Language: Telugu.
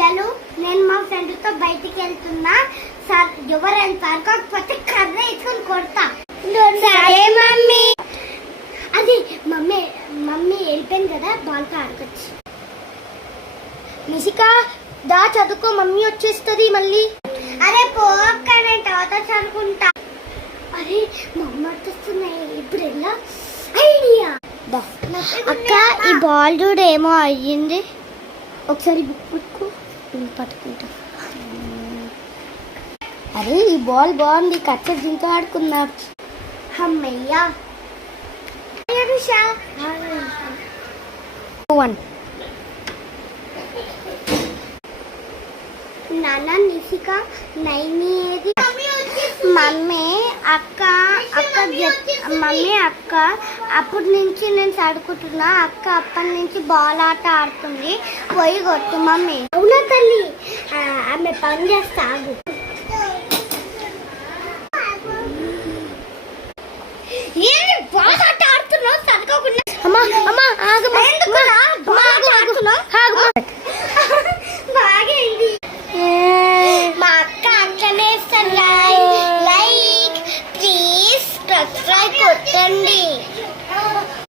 పిల్లలు నేను మా ఫ్రెండ్ తో బయటికి వెళ్తున్నా. సార్ ఎవరైనా సరికాకపోతే కర్ర వేసుకొని కొడతా. సరే మమ్మీ. అది మమ్మీ వెళ్ళిపోయింది కదా, బాల్తో ఆడుకోవచ్చు. నిషిక దా చదువుకో, మమ్మీ వచ్చేస్తుంది మళ్ళీ. అరే పోక్క, నేను తర్వాత చదువుకుంటా. అరే మమ్మీ వచ్చేస్తున్నాయి ఇప్పుడు ఎలా ఐడియా. అక్క ఈ బాల్ చూడు ఏమో అయ్యింది, ఒకసారి బుక్ పట్టుకో, పట్టుకుంటా. అరే ఈ బాల్ బాగుంది, కచ్చ దీంతో ఆడుకుందాం. అమ్మయ్యా. నాన్న నిషిక నైని ఏది? మమ్మీ అక్క అప్పటి నుంచి నేను చదువుకుంటున్నా. అక్క అప్పటి నుంచి బాల్ ఆట ఆడుతుంది, పోయి కొట్టు మమ్మీ. అవునా తల్లి, ఆమె పని చేస్తా ఆగు.